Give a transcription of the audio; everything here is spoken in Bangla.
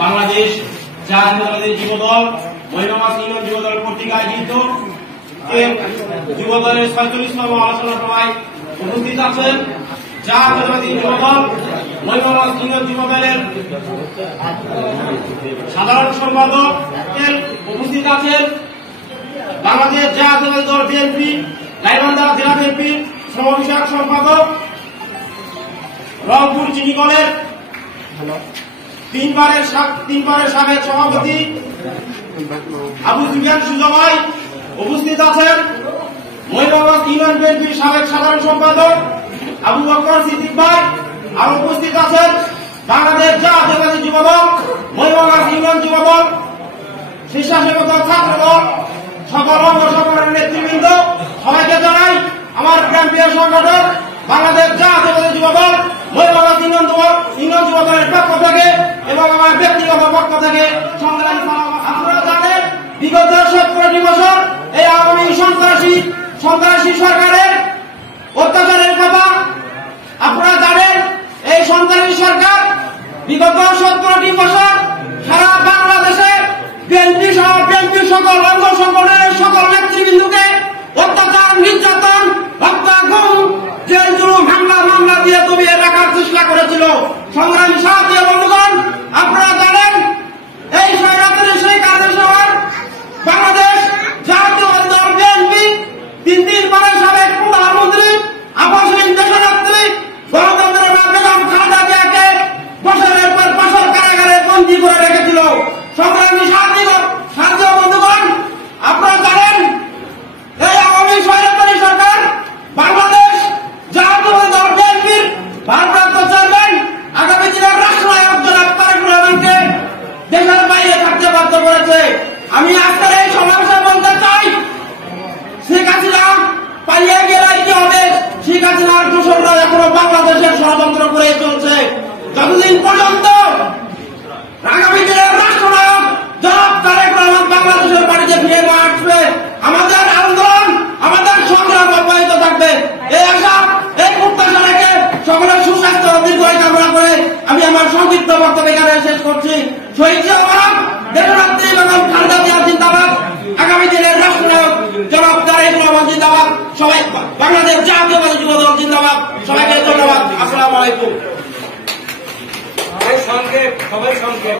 বাংলাদেশ জাতীয়তাবাদী যুবদল মহিলাবাস ইউনিয়ন যুবদল কর্তৃক আয়োজিত যুবদলের ৪৬তম আলোচনা সভায় উপস্থিত আছেন জাতীয়তাবাদী যুবদল মহিলাবাস ইউনিয়ন যুবদলের সাধারণ সম্পাদক উপস্থিত আছেন বাংলাদেশ জাতীয়তাবাদী দল বিএনপি গাইবান্ধা জেলা বিএনপি শ্রম বিষয়ক সম্পাদক রংপুর চিনি কলেজ তিনবারের সাবেক সভাপতি আবু সুফিয়ান সুজয় উপস্থিত আছেন মহিলাবাস ইউনিয়ন বিএনপির সাবেক সাধারণ সম্পাদক আবু বকর সিদ্দিক ভাই আর উপস্থিত আছেন বাংলাদেশ জাতীয়তাবাদী যুবদল মহিলাবাস ইউনিয়ন যুবদল স্বেচ্ছাসেবক ছাত্রদল সকল অঙ্গ সংগঠনের নেতৃবৃন্দ সবাইকে জানাই আমার প্রিয় সংগঠন বাংলাদেশ জাতীয়তাবাদী যুবদল মহিলাবাস ইউনিয়ন যুবদলের পক্ষ থেকে এবং আমার ব্যক্তিগত পক্ষ থেকে সংগ্রামী সালাম। আপনারা জানেন বিগত ১৭টি বছর এই আওয়ামী সন্ত্রাসী সরকারের অত্যাচারের কথা আপনারা জানেন। এই সন্ত্রাসী সরকার বিগত ১৭টি বছর সারা বাংলাদেশে বিএনপি সহ বিএনপির সকল অঙ্গ সংগঠনের সকল নেতৃবৃন্দকে অত্যাচার নির্যাতন হত্যা গুম জেল জুলুম মামলা দিয়ে দমিয়ে রাখার চেষ্টা করেছিল। সংগ্রামী সাথী বন্ধুগণ, আপনারা জানেন এই স্বৈরাচারী শেখ হাসিনার বাংলাদেশ জাতীয়তাবাদী দল বিএনপি ৩ বারের সাবেক প্রধানমন্ত্রী আবাসহীন দেশনেত্রী গণতন্ত্রের মা বেগম খালেদা জিয়াকে বছরের পর বছর কারাগারে বন্দী করে রেখেছিল। সংগ্রামী সাথী বন্ধুগণ, আপনারা জানেন এই আওয়ামী স্বৈরাচারী সরকার বাংলাদেশ জাতীয়তাবাদী দল বিএনপির ভারপ্রাপ্ত চেয়ারম্যান আগামী দিনের রাষ্ট্রনায়ক জনাব তারেক রহমানকে দেশের বাইরে থাকতে বাধ্য করেছে। আমি আজকের এই সমাবেশে বলতে চাই, শেখ হাসিনা পালিয়ে গেলে কি হবে? শেখ হাসিনার দোসররা এখনো বাংলাদেশের ষড়যন্ত্র করে চলছে। যতদিন পর্যন্ত আগামী দিনের রাষ্ট্রনায়ক জনাব তারেক রহমান বাংলাদেশের বাড়িতে ফিরে না আসবে, আমাদের আন্দোলন আমাদের সংগ্রাম অব্যাহত থাকবে। এই আশা এই প্রত্যাশা রেখে সকলের সুস্বাস্থ্য দীর্ঘায়ু কামনা করে আমি আমার সংক্ষিপ্ত বক্তব্য এখানে শেষ করছি। শহীদ জিয়াউর দেশনেত্রী বেগম খালেদা জিয়া জিন্দাবাদ, আগামী দিনের রাষ্ট্রনায়ক জনাব তারেক রহমান জিন্দাবাদ, সবাই বাংলাদেশ জাতীয়তাবাদী যুবদল জিন্দাবাদ। সবাইকে ধন্যবাদ। আসসালামু আলাইকুম। সবাই সংক্ষেপ